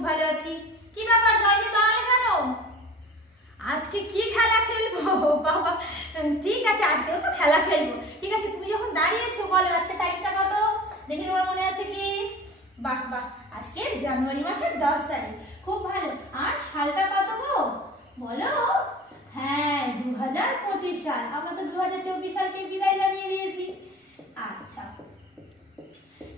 খুব ভালো আছি। কি ব্যাপার জয়দি দাঁড়ালে কেন? আজকে কি খেলা খেলবো? বাবা ঠিক আছে, আজকেও তো খেলা খেলবো। ঠিক আছে, তুমি যখন দাঁড়িয়েছো বলো আজকে তারিখটা কত, দেখি তোমার মনে আছে কি? বাহ বাহ, আজকে জানুয়ারি মাসের 10 তারিখ। খুব ভালো। আর সালটা কত গো বলো? হ্যাঁ, 2025 সাল। আমরা তো 2024 সালকে বিদায় জানিয়ে দিয়েছি। আচ্ছা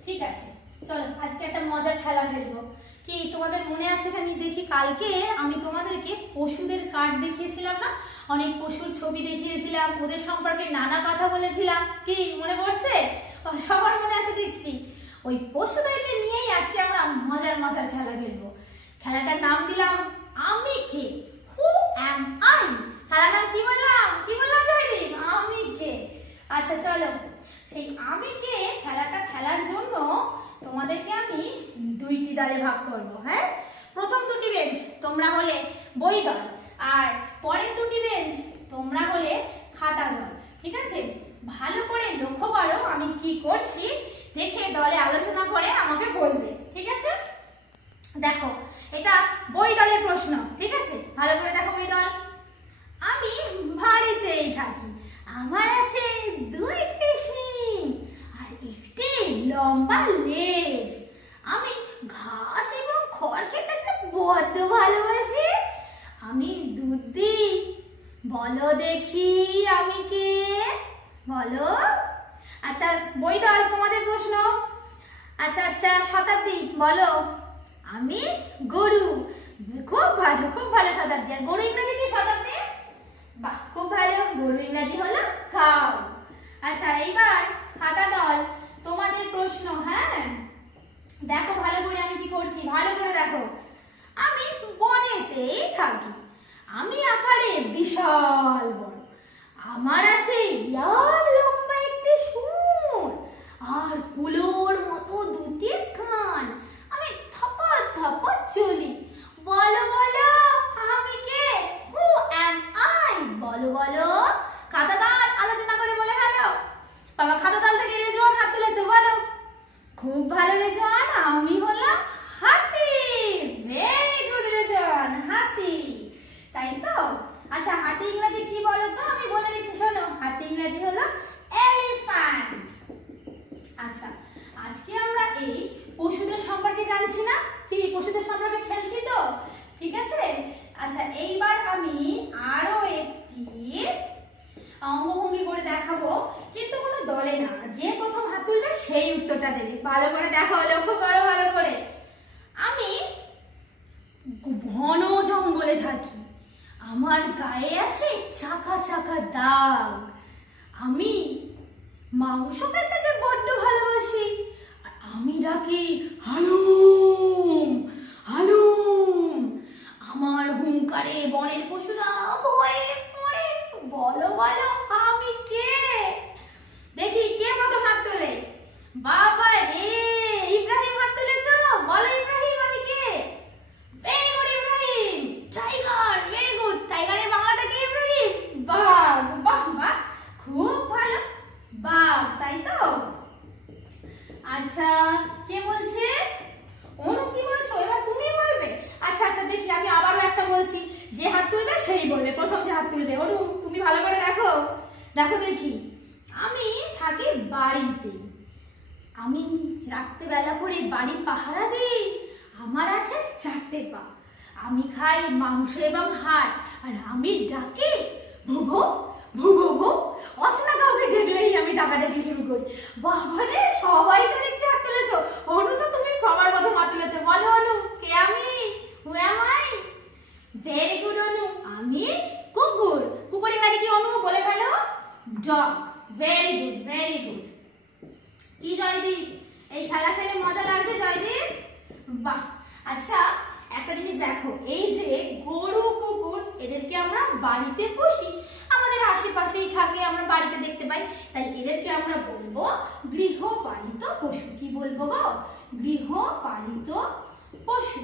ঠিক আছে, চলো আজকে একটা মজার খেলা খেলবো। কি তোমাদের মনে আছে? এখানে দেখি কালকে আমি তোমাদেরকে পশুদের কার্ড দেখিয়েছিলাম না, অনেক পশুর ছবি দেখিয়েছিলাম, ওদের সম্পর্কে নানা কথা বলেছিলাম। কি মনে পড়ছে? সবার মনে আছে দেখছি। ওই পশুদেরকে নিয়েই আজকে আমরা মজার মজার খেলা খেলবো। খেলাটার নাম দিলাম আমি কে, হু অ্যাম আই। খেলার নাম কি বললাম? কি বললাম জয়দীপ? আমি কে। আচ্ছা চলো, সেই আমি কে খেলাটা খেলার জন্য তোমাদেরকে আমি দুইটি দলে ভাগ করব। হ্যাঁ, প্রথম দুটি বেঞ্চ তোমরা হলে বই দল, আর পরের দুটি বেঞ্চ তোমরা হলে খাতা দল। ঠিক আছে, ভালো করে লক্ষ্য করো আমি কি করছি, দেখে দলে আলোচনা করে আমাকে বলবে। ঠিক আছে, দেখো এটা বই দলের প্রশ্ন। ঠিক আছে, ভালো করে দেখো বই দল। আমি বাড়িতেই থাকি, আমার আছে দুইটি শিং আর একটি লম্বা লেজ। আমি ঘাস এবং খড় খেতে বড্ড ভালোবাসি। আমি দুধ দিই। বলো দেখি আমি কে? বলো। আচ্ছা বই দল, তোমাদের প্রশ্ন। আচ্ছা আচ্ছা শতাব্দী বলো। আমি গরু। খুব ভালো, খুব ভালো শতাব্দী। আর গরু ইংরেজি কি শতাব্দী? বাহ, খুব ভালো। গরু ইংরাজি হলো কাউ। আচ্ছা এইবার খাতা দল, তোমাদের প্রশ্ন। হ্যাঁ দেখো ভালো করে আমি কি করছি, ভালো করে দেখো। আমি বনেতেই থাকি, আমি আকারে বিশাল বড়, আমার আছে বিরাট লম্বা একটি শুঁড় আর কুলোর মতো দুটি কান। আমি থপথ থপথ চলি। বলো বলো আমি কে? হু অ্যাম আই? বলো বলো। খাতা দল আলোচনা করে বলে ফেলো। বাবা খাতা দল থেকে রেজওয়ান হাত তুলেছে, বলো। খুব ভালো রেজওয়ান, আমি হলাম হাতি। ভেরি গুড রেজওয়ান, হাতি। তাই তো? আচ্ছা হাতি ইংরেজি কি বলো তো? আমি বলে দিচ্ছি শোনো। হাতি ইংরেজি হলো এলিফ্যান্ট। আচ্ছা আজকে আমরা এই পশুদের সম্পর্কে জানছি না, কি পশুদের সম্পর্কে খেলছি তো? ঠিক আছে, আচ্ছা এইবার আমি আরো একটি অঙ্গভঙ্গি করে দেখাবো, কিন্তু কোনো দলে না, যে প্রথম হাত তুলবে সেই উত্তরটা দেবে। ভালো করে দেখো, লক্ষ্য করো ভালো করে। আমি ঘন জঙ্গলে থাকি, আমার গায়ে আছে চাকা চাকা দাগ, আমি মাংস খেতে যে বড্ড ভালোবাসি, আর আমি ডাকি হালুম হালুম। আমার হুঙ্কারে বনের পশুরা ভয়ে পড়ে। বলো বলো আমি কে? দেখি কে প্রথম হাত তোলে। বাবা রে, ইব্রাহিম হাত তুলেছো। বলো ইব্রাহিম আমি কে? Very good Ibrahim, tiger. Very good, টাইগারের বাংলাটা কি ইব্রাহিম? বাঘ। বাহ বাহ, খুব ভালো, বাঘ। তাই তো? আচ্ছা কে বলছে? অনু কি বলছো? এবার তুমি বলবে। আচ্ছা আচ্ছা দেখি আমি আবারও একটা বলছি, যে হাত তুলবে সেই বলবে, প্রথম যে হাত তুলবে। অনু তুমি ভালো করে দেখো, দেখো দেখি। আমি থাকি বাড়িতে, আমি রাত্রেবেলা করে বাড়ি পাহারা দিই, আমার আছে 4টে পা, আমি খাই মাংস এবং হাড়, আর আমি ডাকি ভুভু ভুভু ভু। অচেনা কাউকে দেখলেই আমি ডাকাডাকি শুরু করি। বাবারে, সবাই তো দেখছি হাত তুলেছো। অনু তো তুমি সবার প্রথম হাত তুলেছো। বলো অনু কে আমি? Who am I? Very good Anu, আমি কুকুর। কুকুর ইংরেজি কি অনু? বলে ফেলো। Dog. Very good, very good. কি জয়দীপ, এই খেলা খেলে মজা লাগছে জয়দীপ? বাহ। আচ্ছা একটা জিনিস দেখো, এই যে গরু কুকুর এদেরকে আমরা বাড়িতে পুষি, আমাদের আশেপাশেই থাকে, আমরা বাড়িতে দেখতে পাই, তাই এদেরকে আমরা বলবো গৃহপালিত পশু। কি বলবো গো? গৃহপালিত পশু।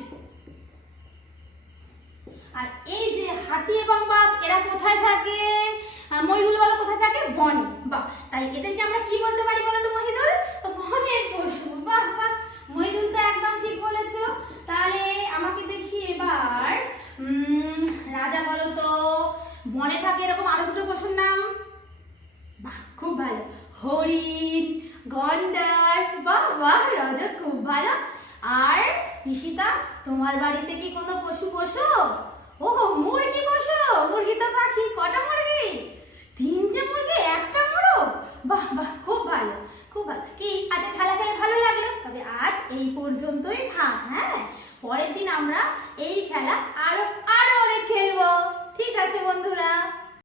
আর এই যে হাতি এবং বাঘ এরা কোথায় থাকে? মহিদুল বলো কোথায় থাকে? বনে। বাহ, তাই এদেরকে আমরা কি বলতে পারি বলো তো মহিদুল? বনের পশু। বাহ বাহ, মহিদুল তো একদম ঠিক বলেছো। তাহলে আমাকে মনে থাকে এরকম আরো দুটো পশুর নাম? বাহ, খুব ভালো। হরিণ, গন্ডার। বাহ বাহ রজত, খুব ভালো। আর ঈশিতা, তোমার বাড়িতে কি কোনো পশু পোষো? ওহো, মুরগি পোষো। মুরগি তো পাখি। কটা মুরগি? 3টে মুরগি, 1টা মোরগ। বাহ বাহ, খুব ভালো, খুব ভালো। কি আজকে খেলা খেলে ভালো লাগলো? তবে আজ এই পর্যন্তই থাক। হ্যাঁ, পরের দিন আমরা এই খেলা আরো আরো অনেক খেলবো। ঠিক আছে বন্ধুরা।